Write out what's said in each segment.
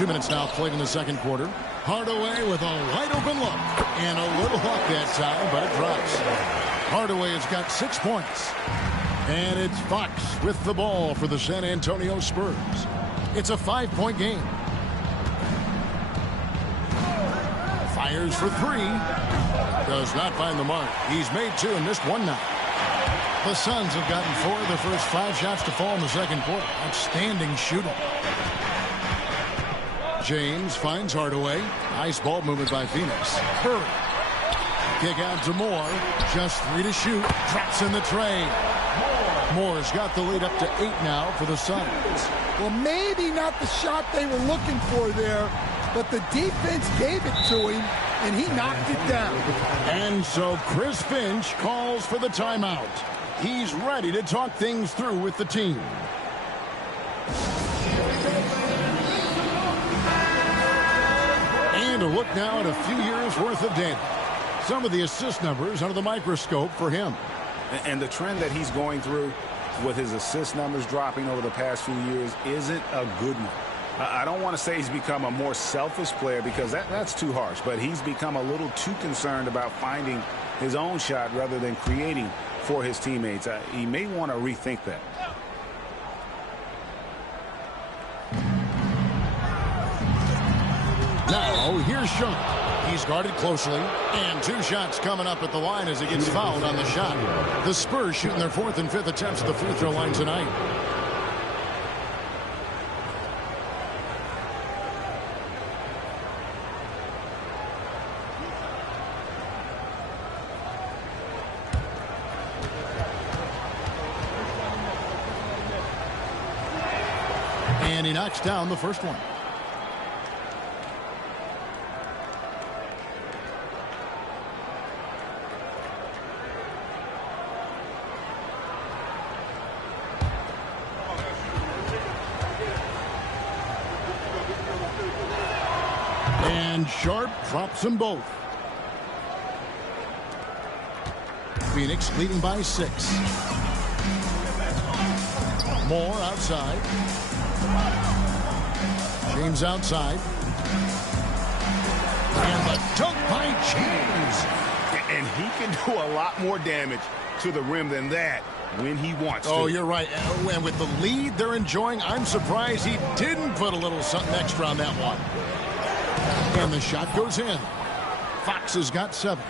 2 minutes now played in the second quarter. Hardaway with a wide open look. And a little luck that time, but it drops. Hardaway has got 6 points. And it's Fox with the ball for the San Antonio Spurs. It's a 5-point game. Fires for 3. Does not find the mark. He's made 2 and missed 1 now. The Suns have gotten 4 of their first 5 shots to fall in the second quarter. Outstanding shooting. James finds Hardaway. Nice ball movement by Phoenix. Curry. Kick out to Moore. Just 3 to shoot. Drops in the tray. Moore's got the lead up to 8 now for the Suns. Well, maybe not the shot they were looking for there, but the defense gave it to him, and he knocked it down. And so Chris Finch calls for the timeout. He's ready to talk things through with the team. And a look now at a few years' worth of data. Some of the assist numbers under the microscope for him. And the trend that he's going through with his assist numbers dropping over the past few years isn't a good one. I don't want to say he's become a more selfish player because that's too harsh, but he's become a little too concerned about finding his own shot rather than creating for his teammates. He may want to rethink that. Now, here's Sean. He's guarded closely, and 2 shots coming up at the line as he gets fouled on the shot. The Spurs shooting their 4th and 5th attempts at the free throw line tonight. And he knocks down the first one. And Sharp drops them both. Phoenix leading by 6. Moore outside. James outside. And the dunk by James. And he can do a lot more damage to the rim than that when he wants to. Oh, you're right. And with the lead they're enjoying, I'm surprised he didn't put a little something extra on that one. And the shot goes in. Fox has got 7.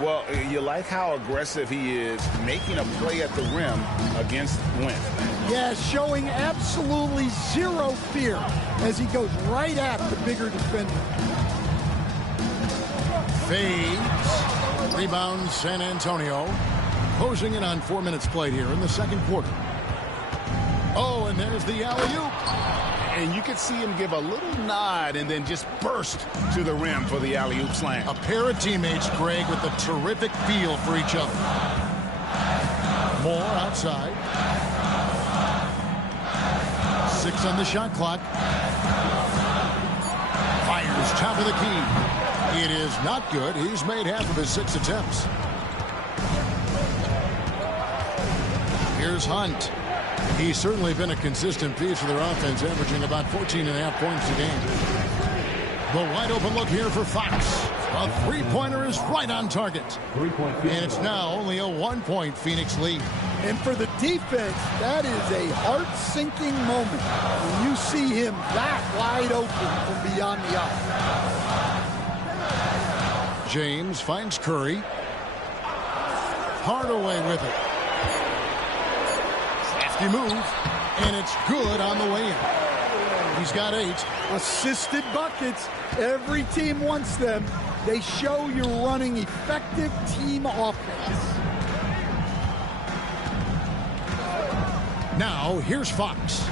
Well, you like how aggressive he is making a play at the rim against length. Yeah, showing absolutely zero fear as he goes right at the bigger defender. Fades. Rebound San Antonio. Closing in on 4 minutes played here in the second quarter. Oh, and there's the alley-oop. And you could see him give a little nod and then just burst to the rim for the alley-oop slam. A pair of teammates, Greg, with a terrific feel for each other. Moore outside. 6 on the shot clock. Fires top of the key. It is not good. He's made half of his 6 attempts. Here's Hunt. He's certainly been a consistent piece of their offense, averaging about 14.5 points a game. The wide open look here for Fox. A 3-pointer is right on target. And it's now only a 1-point Phoenix lead. And for the defense, that is a heart-sinking moment when you see him that wide open from beyond the arc. James finds Curry. Hardaway with it. Crafty move, and it's good on the way in. He's got 8. Assisted buckets. Every team wants them. They show you're running effective team offense. Now, here's Fox.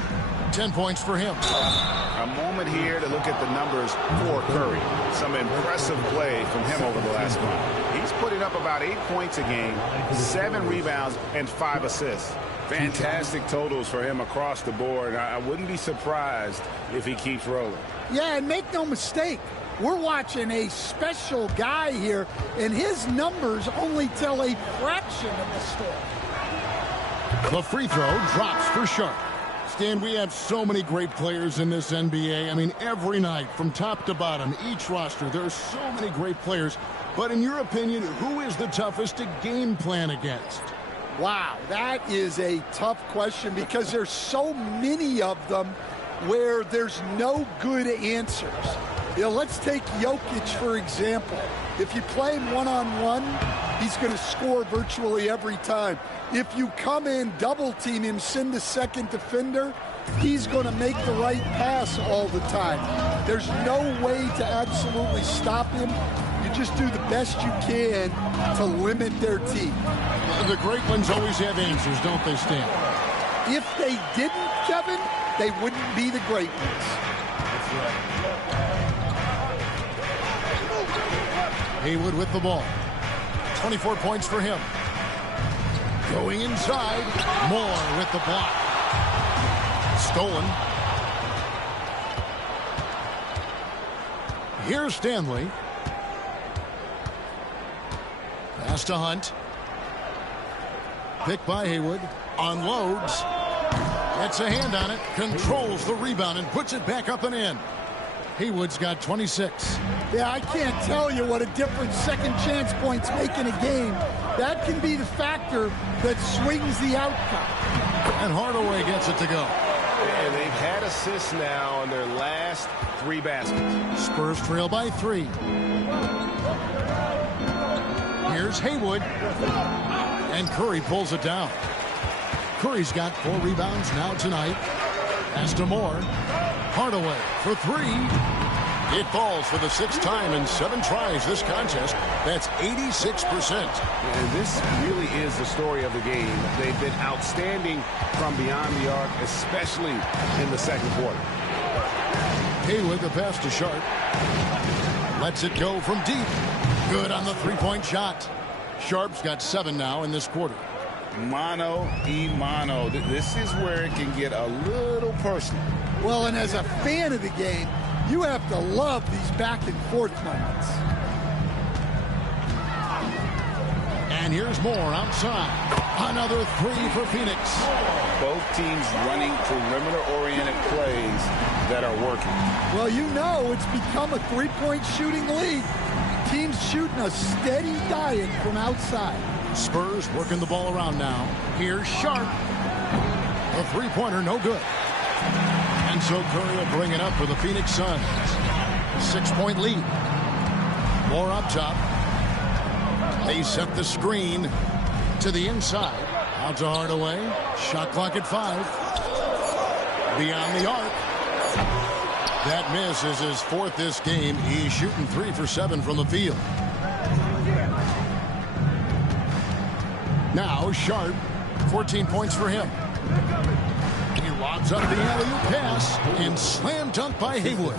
10 points for him. A moment here to look at the numbers for Curry. Some impressive play from him over the last month. He's putting up about 8 points a game, 7 rebounds, and 5 assists. Fantastic totals for him across the board. I wouldn't be surprised if he keeps rolling. Yeah, and make no mistake, we're watching a special guy here, and his numbers only tell a fraction of the story. The free throw drops for Sharp. Stan, we have so many great players in this NBA. I mean, every night, from top to bottom, each roster, there are so many great players. But in your opinion, who is the toughest to game plan against? Wow, that is a tough question because there's so many of them where there's no good answers. You know, let's take Jokic, for example. If you play him one-on-one, he's going to score virtually every time. If you come in, double-team him, send the second defender, he's going to make the right pass all the time. There's no way to absolutely stop him. You just do the best you can to limit their team. The great ones always have answers, don't they, Stan? If they didn't, Kevin, they wouldn't be the great ones. That's right. Haywood with the ball. 24 points for him. Going inside. Moore with the block. Stolen. Here's Stanley. Pass to Hunt. Picked by Haywood. Unloads. Gets a hand on it. Controls the rebound and puts it back up and in. Haywood's got 26. Yeah, I can't tell you what a difference second chance points make in a game. That can be the factor that swings the outcome. And Hardaway gets it to go. And they've had assists now on their last 3 baskets. Spurs trail by 3. Here's Haywood. And Curry pulls it down. Curry's got 4 rebounds now tonight. Pass to Moore. Hardaway for 3. It falls for the 6th time in 7 tries this contest. That's 86%. And this really is the story of the game. They've been outstanding from beyond the arc, especially in the second quarter. Haywood, the pass to Sharp. Lets it go from deep. Good on the three-point shot. Sharp's got 7 now in this quarter. Mano y mano. This is where it can get a little personal. Well, and as a fan of the game, you have to love these back-and-forth moments. And here's Moore outside. Another 3 for Phoenix. Both teams running perimeter-oriented plays that are working. Well, you know it's become a three-point shooting league. Teams shooting a steady diet from outside. Spurs working the ball around now. Here's Sharp. A three-pointer, no good. And so Curry will bring it up for the Phoenix Suns. 6-point lead. Moore up top. They set the screen to the inside. Out to Hardaway. Shot clock at 5. Beyond the arc. That miss is his 4th this game. He's shooting 3 for 7 from the field. Now Sharp. 14 points for him. He lobs up the alley-oop pass and slam dunk by Haywood.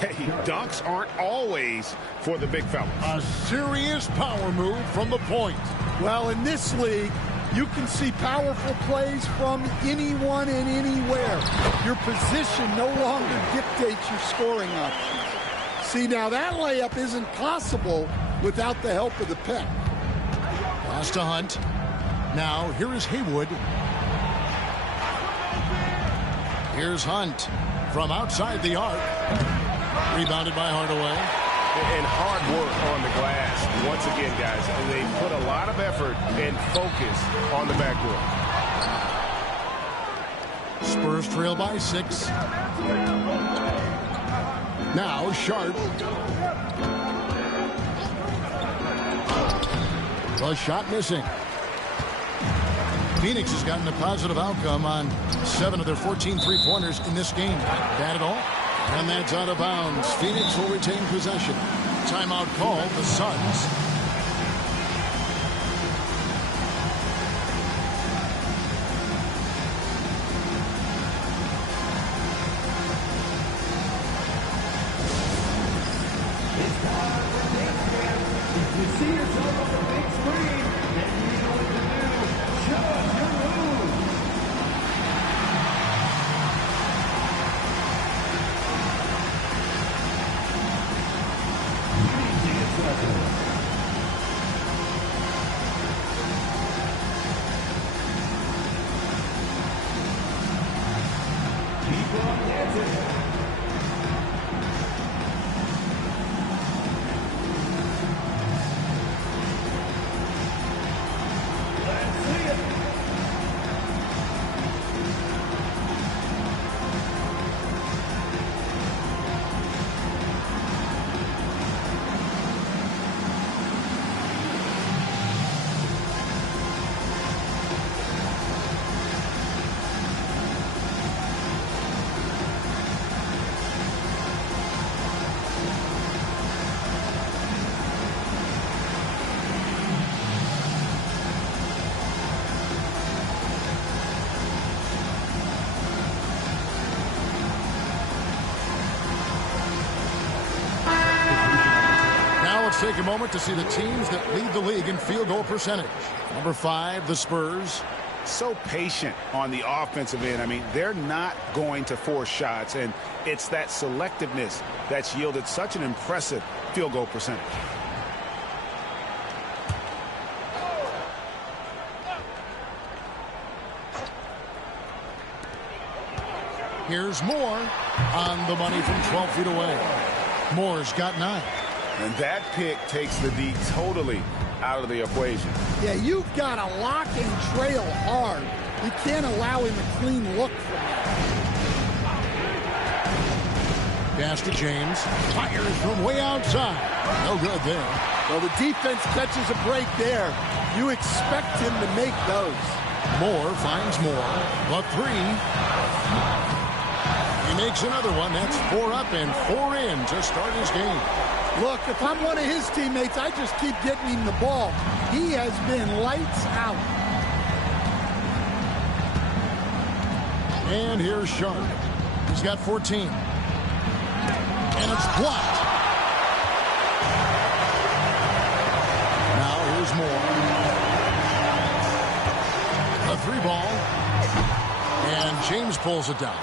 Hey, dunks aren't always for the big fellas. A serious power move from the point. Well, in this league, you can see powerful plays from anyone and anywhere. Your position no longer dictates your scoring options. See, now that layup isn't possible without the help of the pick. Pass to Hunt. Now, here is Haywood. Here's Hunt from outside the arc. Rebounded by Hardaway. And hard work on the glass. Once again, guys, they put a lot of effort and focus on the backboard. Spurs trail by 6. Now Sharp. The shot missing. Phoenix has gotten a positive outcome on 7 of their 14 three-pointers in this game. Not bad at all. And that's out of bounds. Phoenix will retain possession. Timeout called the Suns. If you see yourself on the big screen, then you know what to do. Show us your moves. Let's take a moment to see the teams that lead the league in field goal percentage. Number 5, the Spurs. So patient on the offensive end. I mean, they're not going to force shots, and it's that selectiveness that's yielded such an impressive field goal percentage. Here's Moore on the money from 12 feet away. Moore's got 9. And that pick takes the D totally out of the equation. Yeah, you've got to lock and trail hard. You can't allow him a clean look from that. Pass to James. Fires from way outside. No good there. Well, the defense catches a break there. You expect him to make those. Moore finds Moore. The 3. He makes another one. That's 4 up and 4 in to start his game. Look, if I'm one of his teammates, I just keep getting him the ball. He has been lights out. And here's Sharp. He's got 14. And it's blocked. Now here's Moore. A 3 ball. And James pulls it down.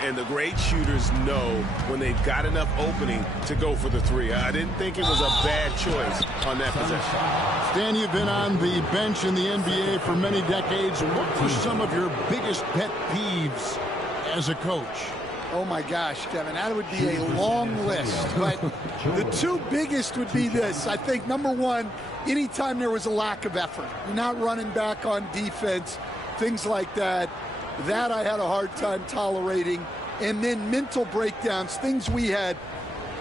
And the great shooters know when they've got enough opening to go for the 3. I didn't think it was a bad choice on that possession. Stan, you've been on the bench in the NBA for many decades. What were some of your biggest pet peeves as a coach? Oh, my gosh, Kevin, that would be a long list. But the 2 biggest would be this. I think, number 1, anytime there was a lack of effort. You're not running back on defense, things like that. That I had a hard time tolerating. And then mental breakdowns, things we had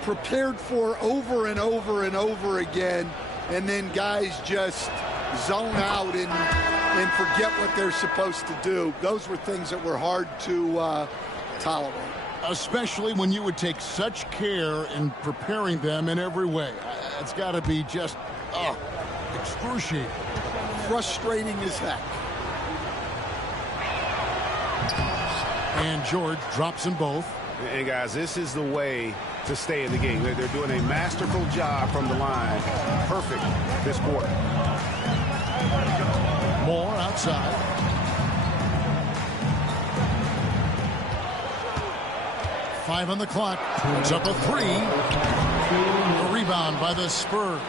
prepared for over and over and over again. And then guys just zone out and forget what they're supposed to do. Those were things that were hard to tolerate. Especially when you would take such care in preparing them in every way. It's got to be just excruciating. Frustrating as heck. And George drops them both. And guys, this is the way to stay in the game. They're doing a masterful job from the line. Perfect this quarter. Moore outside. Five on the clock. It's up a 3. A rebound by the Spurs.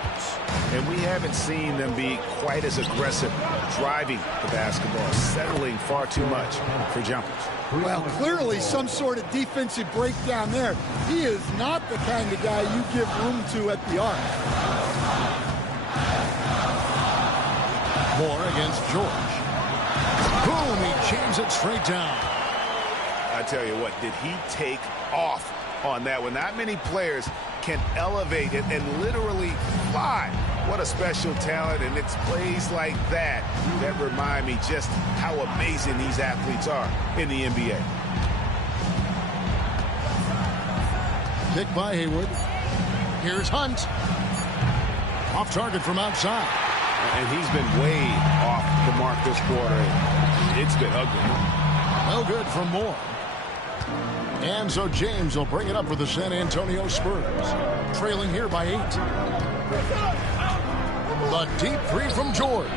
And we haven't seen them be quite as aggressive driving the basketball, settling far too much for jumpers. Well, clearly some sort of defensive breakdown there. He is not the kind of guy you give room to at the arc. Moore against George. Boom, he jams it straight down. I tell you what, did he take off on that one? Not many players can elevate it and literally fly. What a special talent, and it's plays like that that remind me just how amazing these athletes are in the NBA. Pick by Hayward. Here's Hunt. Off target from outside. And he's been way off the mark this quarter. It's been ugly. No good from Moore. And so James will bring it up for the San Antonio Spurs. Trailing here by 8. The deep 3 from George.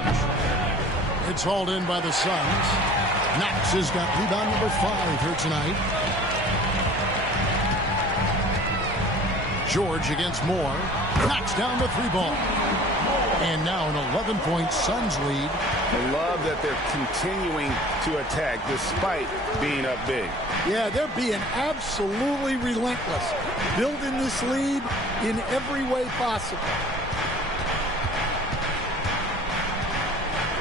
It's hauled in by the Suns. Knox has got rebound number 5 here tonight. George against Moore. Knocks down the 3 ball. And now an 11-point Suns lead. I love that they're continuing to attack despite being up big. Yeah, they're being absolutely relentless. Building this lead in every way possible.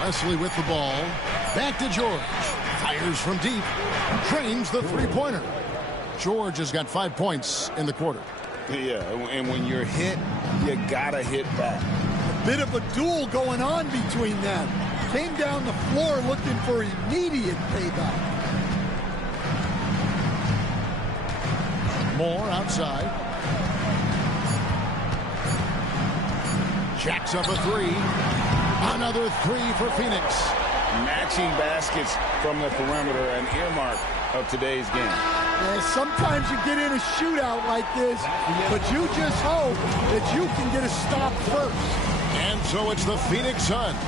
Wesley with the ball. Back to George. Fires from deep. Drains the 3-pointer. George has got 5 points in the quarter. Yeah, and when you're hit, you gotta hit back. Bit of a duel going on between them. Came down the floor looking for immediate payback. Moore outside. Jacks up a 3. Another 3 for Phoenix. Matching baskets from the perimeter, an earmark of today's game. And sometimes you get in a shootout like this, but you just hope that you can get a stop first. And so it's the Phoenix Suns.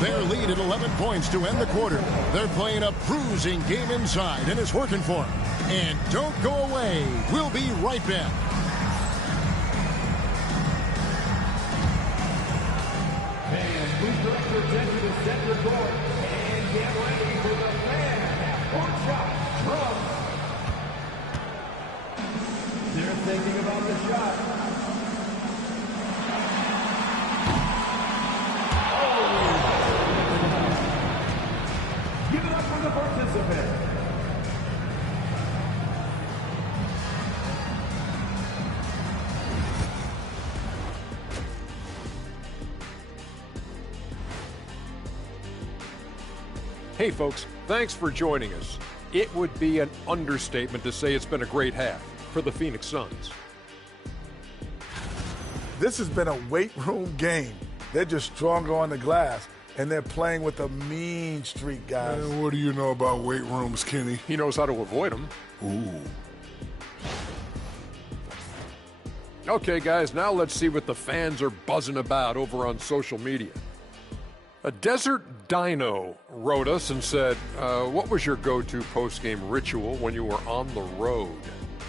Their lead at 11 points to end the quarter. They're playing a bruising game inside, and it's working for them. And don't go away. We'll be right back. And please direct your attention to center court and get ready for the fan half-court shot from. They're thinking about the shot. Give it up for the participant. Hey folks, thanks for joining us. It would be an understatement to say it's been a great half for the Phoenix Suns. This has been a weight room game. They're just stronger on the glass, and they're playing with a mean streak, guys. Man, what do you know about weight rooms, Kenny? He knows how to avoid them. Ooh. Okay, guys, now let's see what the fans are buzzing about over on social media. A Desert Dino wrote us and said, what was your go-to post-game ritual when you were on the road?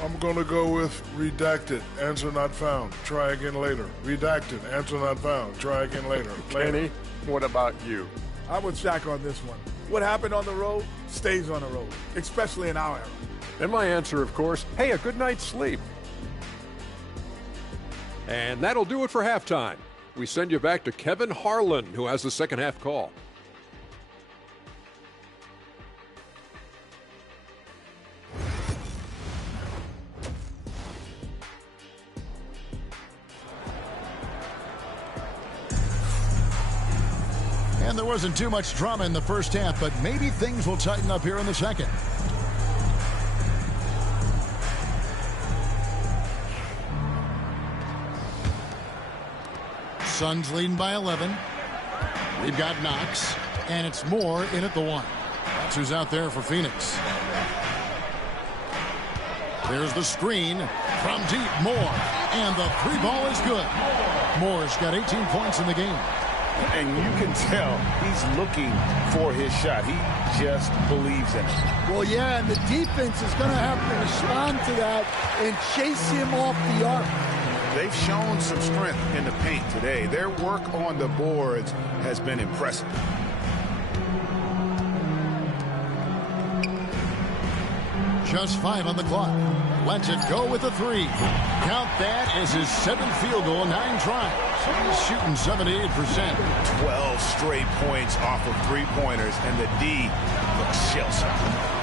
I'm going to go with redacted, answer not found, try again later. Redacted, answer not found, try again later. Kenny, what about you? I would Shaq on this one. What happened on the road stays on the road, especially in our era. And my answer, of course, hey, a good night's sleep. And that'll do it for halftime. We send you back to Kevin Harlan, who has the second half call. And there wasn't too much drama in the first half, but maybe things will tighten up here in the second. Suns leading by 11. We've got Knox, and it's Moore in at the 1. That's who's out there for Phoenix. There's the screen from deep, Moore, and the 3 ball is good. Moore's got 18 points in the game. And you can tell he's looking for his shot. He just believes in it. Well, yeah, and the defense is going to have to respond to that and chase him off the arc. They've shown some strength in the paint today. Their work on the boards has been impressive. Just 5 on the clock. Lets it go with a 3. Count that as his 7th field goal, 9 tries. He's shooting 78%. 12 straight points off of 3-pointers, and the D looks shell-shocked.